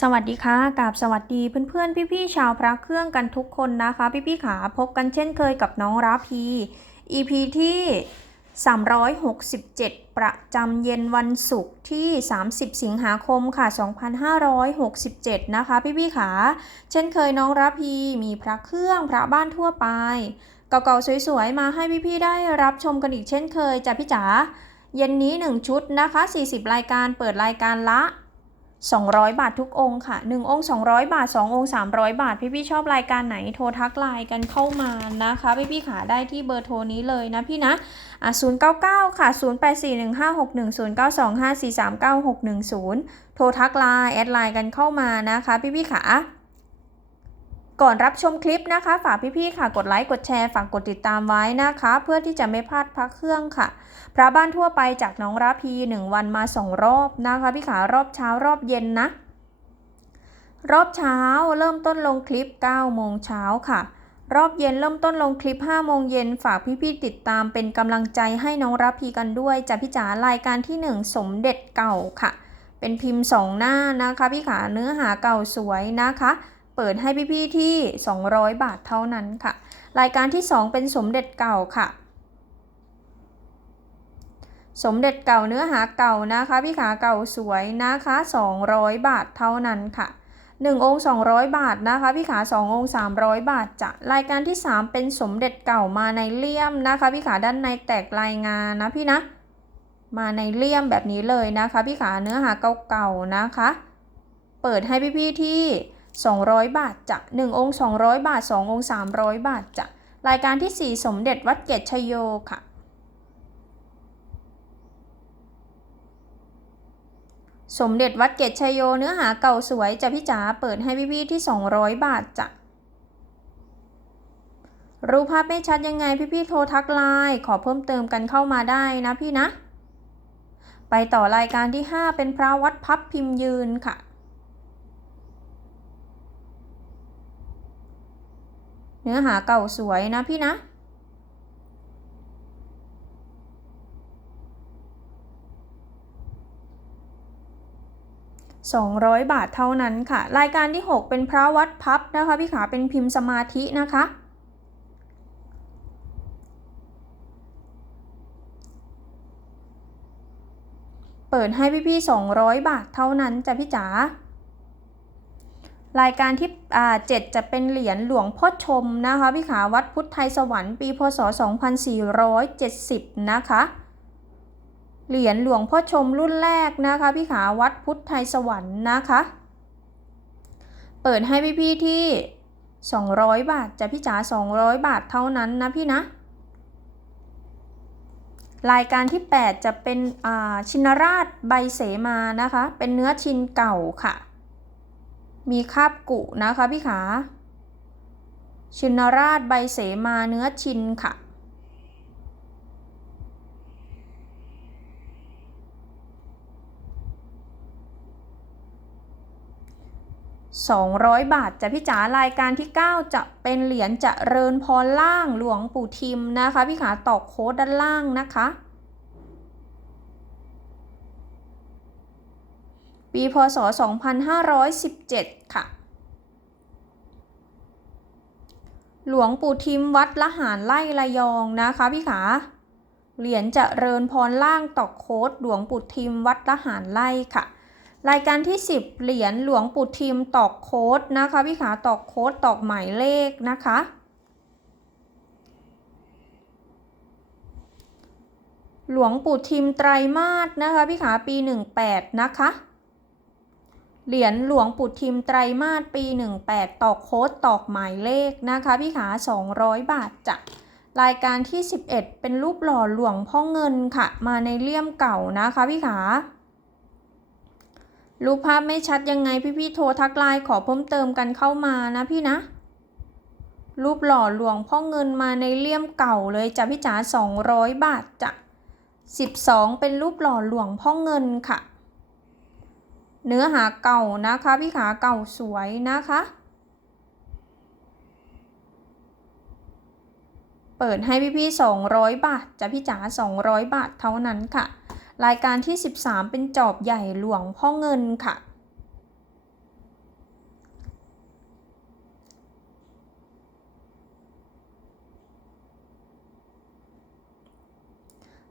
สวัสดีค่ะกับสวัสดีเพื่อนๆ พี่ๆชาวพระเครื่องกันทุกคนนะคะ พี่ๆขาพบกันเช่นเคยกับน้องราพี EP ที่ 367 ประจำเย็นวันศุกร์ที่ 30 สิงหาคมค่ะ 2567 นะคะ พี่ๆขาเช่นเคยน้องราพีมีพระเครื่องพระบ้านทั่วไป เก่าๆสวยๆ มาให้พี่ๆได้รับชมกันอีกเช่นเคยจ้ะพี่จ๋าเย็นนี้ 1 ชุดนะคะ 40 รายการเปิดรายการละ 200 บาททุกองค์ค่ะ 1 องค์ 200 บาท 2 องค์ 300 บาท พี่พี่ชอบรายการไหนโทรทักไลน์กันเข้ามานะคะ พี่พี่ขาได้ที่เบอร์โทรนี้เลยนะพี่นะอะ099 ค่ะ 0841561092543961โทรทักไลน์แอดไลน์กันเข้ามานะคะ พี่พี่ขา ก่อนรับชมคลิปนะคะ ฝากพี่ๆค่ะกดไลค์กดแชร์ฝากกดติดตามไว้นะคะ เพื่อที่จะไม่พลาดพักเครื่องค่ะ พระบ้านทั่วไปจากน้องราพีหนึ่งวันมาสองรอบนะคะพี่ขารอบเช้ารอบเย็นนะ รอบเช้าเริ่มต้นลงคลิป9โมงเช้าค่ะ รอบเย็นเริ่มต้นลงคลิป5โมงเย็นฝากพี่ๆติดตามเป็นกำลังใจให้น้องราพีกันด้วยจะพี่จ๋ารายการที่ 1 สมเด็จเก่าค่ะ เป็นพิมพ์สองหน้านะคะพี่ขาเนื้อหาเก่าสวยนะคะ เปิดให้พี่ๆที่ 200 บาทเท่านั้นค่ะ รายการที่ 2 เป็นสมเด็จเก่าค่ะ สมเด็จเก่าเนื้อหาเก่านะคะ พี่ขาเก่าสวยนะคะ 200 บาทเท่านั้นค่ะ 1 องค์ 200 บาทนะคะ พี่ขา 2 องค์ 300 บาทจะรายการที่ 3 เป็นสมเด็จเก่ามาในเลี่ยมนะคะ พี่ขาด้านในแตกลายงานนะพี่นะ มาในเลี่ยมแบบนี้เลยนะคะ พี่ขาเนื้อหาเก่าๆนะคะ เปิดให้พี่ๆที่ 200 บาทจะ1องค์ 200 บาท 2 องค์ 300 บาทจะรายการที่ 4 สมเด็จวัดเกตชโยค่ะ สมเด็จวัดเกตชโยเนื้อหาเก่าสวยจะพี่จ๋าเปิดให้พี่ๆที่ 200 บาทจ้ะรูปภาพไม่ชัดยังไงพี่ๆโทรทักไลน์ขอเพิ่มเติมกันเข้ามาได้นะพี่นะ ไปต่อรายการที่ 5 เป็นพระวัดพับพิมพ์ยืนค่ะ เนื้อหาเก่าสวยนะพี่นะ 200 บาทเท่านั้นค่ะ รายการที่ 6 เป็นพระวัดพับนะคะพี่ขาเป็นพิมพ์สมาธินะคะ เปิดให้พี่ๆ200 บาทเท่านั้นจ้ะพี่จ๋า รายการที่อ่า7จะเป็นเหรียญหลวงพ่อชมนะคะพี่ขาวัดพุทธไทยสวรรค์ปีพศ 2470 นะคะ เหรียญหลวงพ่อชมรุ่นแรกนะคะพี่ขาวัดพุทธไทยสวรรค์นะคะ เปิดให้พี่ๆที่ 200 บาทจะพี่จ๋า200 บาทเท่านั้นนะพี่นะ รายการที่ 8 จะเป็นชินราชใบเสมานะคะ เป็นเนื้อชินเก่าค่ะ มีคาบกุนะคะพี่ขา ชินราชใบเสมาเนื้อชินค่ะ200 บาทจะพี่จ๋ารายการที่ 9 จะเป็นเหรียญจะเริญพรล่างหลวงปู่ทิมนะคะ พี่ขาตอกโค้ดด้านล่างนะคะ ปีพศ 2517 ค่ะ หลวงปู่ทิมวัดละหารไล่ระยองนะคะพี่ขาเหรียญจะเริญพรล่างตอกโค้ดหลวงปู่ทิมวัดละหารไล่ค่ะ รายการที่ 10 เหรียญหลวงปู่ทิมตอกโค้ดนะคะพี่ขาตอกโค้ดตอกหมายเลขนะคะหลวงปู่ทิมไตรมาสนะคะพี่ขาปี 18 นะคะ เหรียญหลวงปู่ทิมไตรมาสปี 18 ตอกโค้ดตอกหมายเลขนะคะ พี่ขา 200 บาทจ้ะรายการที่ 11 เป็นรูปหล่อหลวงพ่อเงินค่ะ มาในเลี่ยมเก่านะคะพี่ขารูปภาพไม่ชัดยังไงพี่ๆโทรทักไลน์ขอเพิ่มเติมกันเข้ามานะพี่นะ รูปหล่อหลวงพ่อเงินมาในเลี่ยมเก่าเลยจ้ะพี่จ๋า200 บาทจ้ะ12 เป็นรูปหล่อหลวงพ่อเงินค่ะ เนื้อหาเก่านะคะ พี่ขาเก่าสวยนะคะ เปิดให้พี่ๆ200 บาทจ้ะพี่จ๋า200 บาทเท่านั้นค่ะ รายการที่ 13 เป็นจอบใหญ่หลวงพ่อเงินค่ะ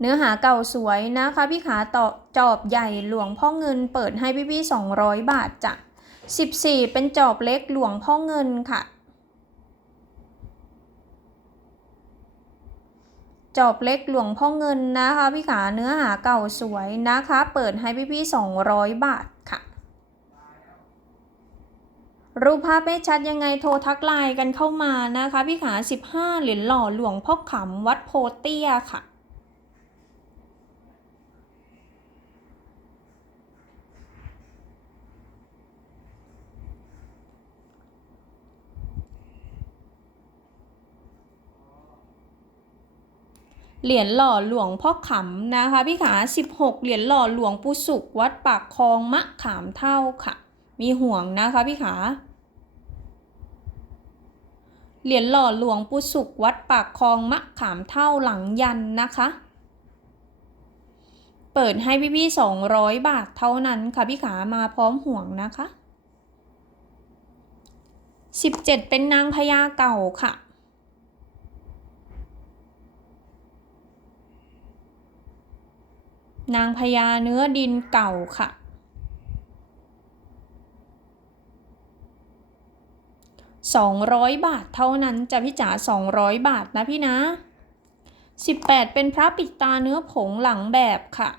เนื้อหาเก่าสวยนะคะพี่ขาต่อจอบใหญ่หลวงพ่อเงินเปิดให้พี่ๆ200 บาทจ้ะ14 เป็นจอบเล็กหลวงพ่อเงินค่ะ จอบเล็กหลวงพ่อเงินนะคะพี่ขาเนื้อหาเก่าสวยนะคะ เปิดให้พี่ๆ200 บาทค่ะ รูปภาพไม่ชัดยังไงโทรทักไลน์กันเข้ามานะคะพี่ขา 15 เหรียญหล่อหลวงพ่อขำวัดโพเตียค่ะ เหรียญหล่อหลวงพ่อขำนะคะพี่ขา16 เหรียญหล่อหลวงปู่สุข วัดปากคลองมะขามเท่าค่ะ มีห่วงนะคะพี่ขาเหรียญหล่อหลวงปู่สุข วัดปากคลองมะขามเท่าหลังยันนะคะ เปิดให้พี่ๆ200 บาทเท่านั้นค่ะพี่ขามาพร้อมห่วงนะคะ 17 เป็นนางพญาเก่าค่ะ นางพญาเนื้อดินเก่าค่ะ 200 บาทเท่านั้นจะพี่จ๋า200 บาทนะพี่นะ 18 เป็นพระปิดตาเนื้อผงหลังแบบค่ะ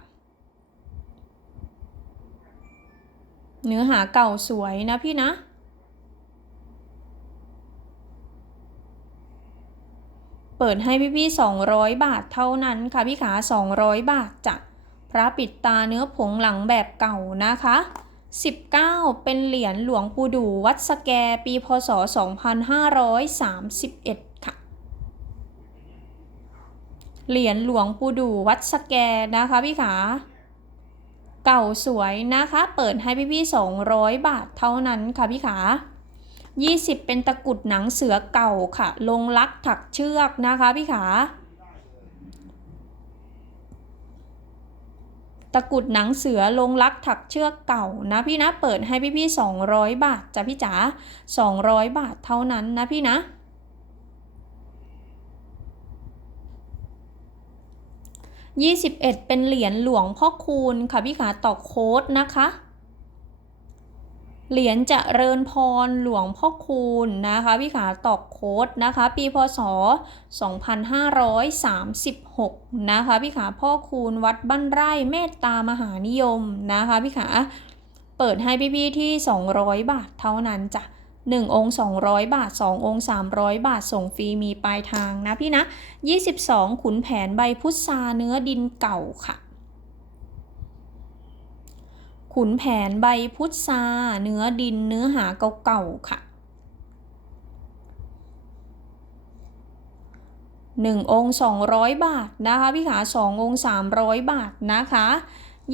เนื้อหาเก่าสวยนะพี่นะเปิดให้พี่ๆ200 บาทเท่านั้นค่ะพี่ขา 200 บาทจ้ะ พระปิดตาเนื้อผงหลังแบบเก่านะคะ 19 เป็นเหรียญหลวงปู่ดูวัดสแกปีพศ 2531 ค่ะ เหรียญหลวงปู่ดูวัดสแกนะคะพี่ขา เก่าสวยนะคะ เปิดให้พี่ๆ200 บาทเท่านั้นค่ะพี่ขา20 เป็นตะกรุดหนังเสือเก่าค่ะ ลงลักถักเชือกนะคะพี่ขา ตะกุดหนังเสือลงลักถักเชือกเก่านะพี่นะเปิดให้พี่พี่200บาทจ้ะพี่จ๋า200บาทเท่านั้นนะพี่นะ 21 เป็นเหรียญหลวงพ่อคูณค่ะพี่ขาตอกโค้ดนะคะ เหรียญเจะเริญพรหลวงพ่อคูณนะคะพี่ขาตอกโค้ดนะคะ ปีพศ 2536 นะคะพี่ขาพ่อคูณวัดบ้านไร่เมตตามหานิยมนะคะพี่ขาเปิดให้พี่ๆที่ 200 บาทเท่านั้นจ้ะ1องค์200 บาท 2 องค์ 300 บาท ส่งฟรีมีปลายทางนะพี่นะ 22 ขุนแผนใบพุทราเนื้อดินเก่าค่ะ ขุนแผนใบพุทราเนื้อดินเนื้อหาเก่าๆค่ะหนึ่งองค์200 บาทนะคะพี่ขาสององค์300 บาทนะคะ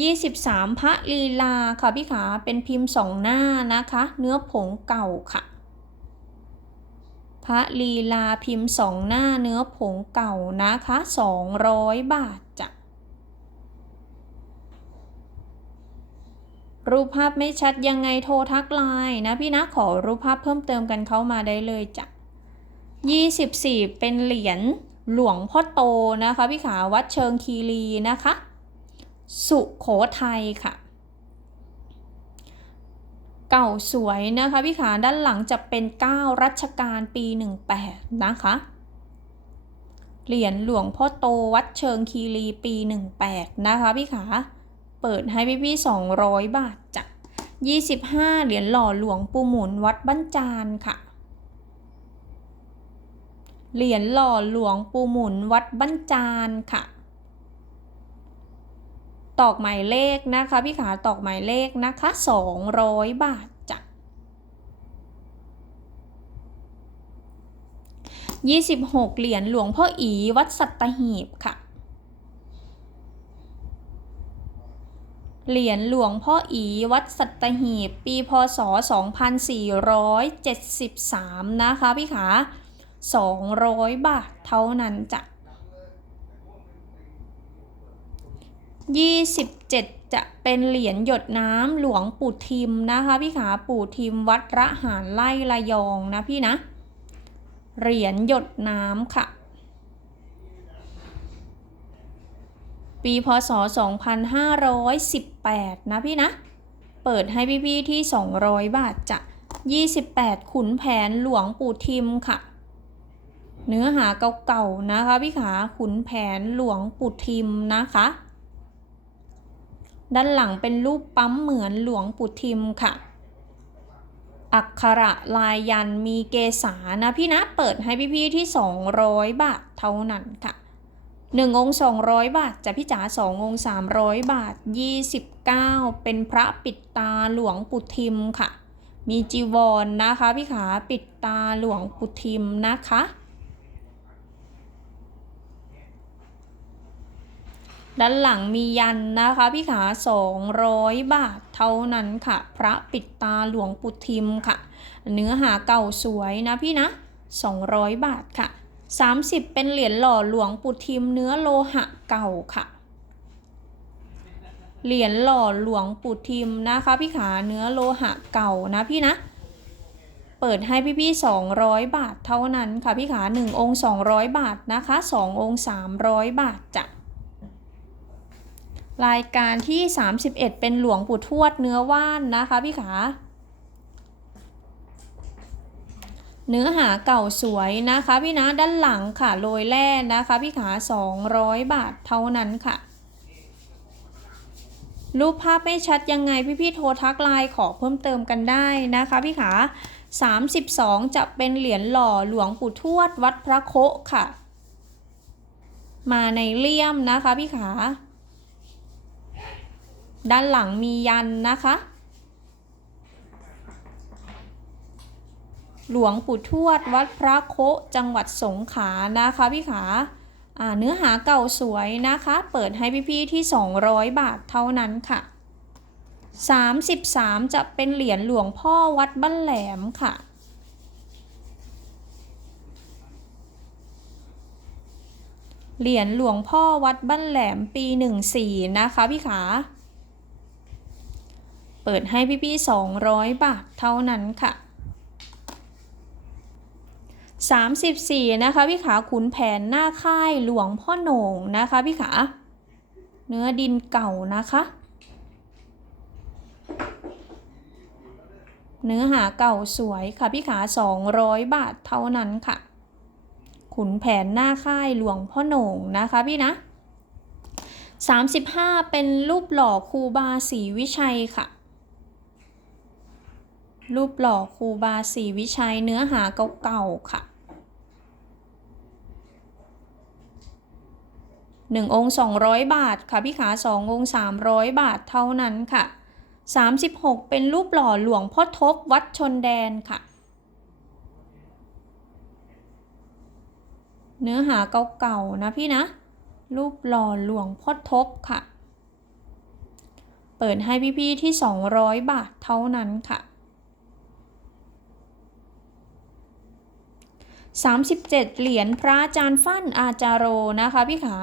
23 พระลีลาค่ะพี่ขาเป็นพิมพ์สองหน้านะคะ เนื้อผงเก่าค่ะ พระลีลาพิมพ์สองหน้าเนื้อผงเก่านะคะ 200 บาทจ้ะ รูปภาพไม่ชัดยังไงโทรทักไลน์นะพี่นะขอรูปภาพเพิ่มเติมกันเข้ามาได้เลยจ้ะ24 เป็นเหรียญหลวงพ่อโตนะคะพี่ขาวัดเชิงคีรีนะคะ สุโขทัยค่ะ เก่าสวยนะคะพี่ขาด้านหลังจะเป็น 9 รัชกาลปี 18 นะคะ เหรียญหลวงพ่อโตวัดเชิงคีรีปี 18 นะคะพี่ขา เปิดให้พี่พี่200 บาทจ้ะ25 เหรียญหล่อหลวงปูหมุนวัดบ้านจานค่ะ เหรียญหล่อหลวงปูหมุนวัดบ้านจานค่ะ ตอกหมายเลขนะคะพี่ขาตอกหมายเลขนะคะ 200 บาทจ้ะ26 เหรียญหลวงพ่ออีวัดสัตหีบค่ะ เหรียญหลวงพ่ออีวัดสัตหีบ ปีพศ 2473 นะคะพี่ขา 200 บาทเท่านั้นจ้ะ27 จะเป็นเหรียญหยดน้ำหลวงปู่ทิมนะคะพี่ขาปู่ทิมวัดระหารไล่ระยองนะพี่นะ เหรียญหยดน้ำค่ะ ปีพศ 2518 นะพี่นะ เปิดให้พี่ๆที่ 200 บาทจะ28 ขุนแผนหลวงปู่ทิมค่ะ เนื้อหาเก่าๆนะคะพี่ขาขุนแผนหลวงปู่ทิมนะคะ ด้านหลังเป็นรูปปั๊มเหมือนหลวงปู่ทิมค่ะ อักขระลายยันมีเกษานะพี่นะ เปิดให้พี่ๆที่ 200 บาทเท่านั้นค่ะ 1องค์200 บาทจะพี่จ๋า2องค์300 บาท 29 เป็นพระปิดตาหลวงปู่ทิมค่ะ มีจีวรนนะคะพี่ขาปิดตาหลวงปู่ทิมนะคะด้านหลังมียันนะคะพี่ขา200 บาทเท่านั้นค่ะ พระปิดตาหลวงปู่ทิมค่ะ เนื้อหาเก่าสวยนะพี่นะ 200 บาทค่ะ 30 เป็นเหรียญหล่อหลวงปู่ทิมเนื้อโลหะเก่าค่ะ เหรียญหล่อหลวงปู่ทิมนะคะพี่ขาเนื้อโลหะเก่านะพี่นะ เปิดให้พี่ๆ200 บาทเท่านั้นค่ะพี่ขา1องค์200 บาทนะคะ2องค์300 บาทจ้ะรายการที่ 31 เป็นหลวงปู่ทวดเนื้อว่านนะคะพี่ขา เนื้อหาเก่าสวยนะคะ พี่นะด้านหลังค่ะโรยแร่นะคะ พี่ขา 200 บาทเท่านั้นค่ะรูปภาพไม่ชัดยังไงพี่ๆโทรทักไลน์ขอเพิ่มเติมกันได้นะคะพี่ขา32 จะเป็นเหรียญหล่อหลวงปู่ทวดวัดพระโคค่ะ มาในเลี่ยมนะคะพี่ขา ด้านหลังมียันนะคะ หลวงปู่ทวดวัดพระโคจังหวัดสงขลานะคะพี่ขาอ่าเนื้อหาเก่าสวยนะคะ เปิดให้พี่ๆที่ 200 บาทเท่านั้นค่ะ 33 จะเป็นเหรียญหลวงพ่อวัดบ้านแหลมค่ะเหรียญหลวงพ่อวัดบ้านแหลมปี 14 นะคะพี่ขา เปิดให้พี่ๆ200 บาทเท่านั้นค่ะ 34 นะคะพี่ขาขุนแผนหน้าค่ายหลวงพ่อโหน่งนะคะพี่ขาเนื้อดินเก่านะคะ เนื้อหาเก่าสวยค่ะพี่ขา 200 บาทเท่านั้นค่ะ ขุนแผนหน้าค่ายหลวงพ่อโหน่งนะคะพี่นะ 35 เป็นรูปหล่อครูบาศรีวิชัยค่ะรูปหล่อครูบาศรีวิชัยเนื้อหาเก่าๆค่ะ 1 องค์ 200 บาทค่ะพี่ขา2องค์ 300 บาทเท่านั้นค่ะ 36 เป็นรูปหล่อหลวงพ่อทบวัดชนแดนค่ะ เนื้อหาเก่าๆนะพี่นะ รูปหล่อหลวงพ่อทบค่ะ เปิดให้พี่ๆที่ 200 บาทเท่านั้นค่ะ37 เหรียญพระอาจารย์ฟั่นอาจารโรนะคะพี่ขา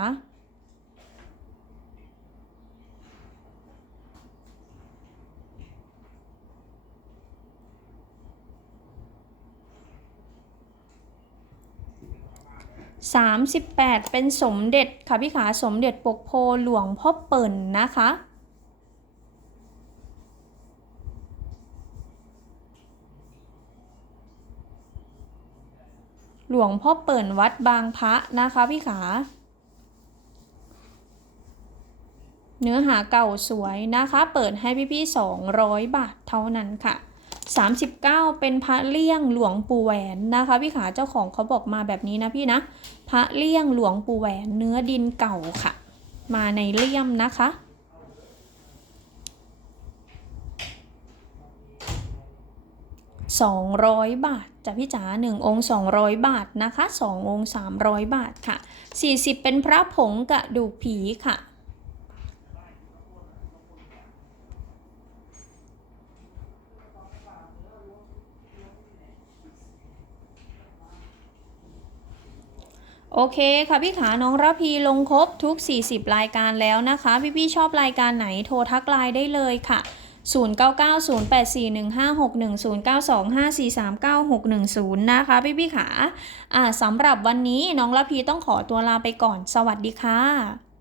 38 เป็นสมเด็จค่ะพี่ขาสมเด็จปกโพหลวงพ่อเปิ่นนะคะหลวงพ่อเปิ่นวัดบางพระนะคะพี่ขา เนื้อหาเก่าสวยนะคะ เปิดให้พี่ๆ200 บาทเท่านั้นค่ะ 39 เป็นพระเลี่ยงหลวงปู่แหวนนะคะพี่ขาเจ้าของเขาบอกมาแบบนี้นะพี่นะ พระเลี่ยงหลวงปู่แหวนเนื้อดินเก่าค่ะ มาในเลี่ยมนะคะ200 บาทจ้ะพี่จ๋า1องค์ 200 บาทนะคะ 2 องค์ 300 บาทค่ะ 40 เป็นพระผงกระดูกผีค่ะ โอเคค่ะพี่ขาน้องระพีลงครบทุก 40 รายการแล้วนะคะ พี่ๆชอบรายการไหนโทรทักไลน์ได้เลยค่ะ 0990841561 0925439610 นะคะ พี่ๆขาอ่าสำหรับวันนี้น้องระพีต้องขอตัวลาไปก่อน สวัสดีค่ะ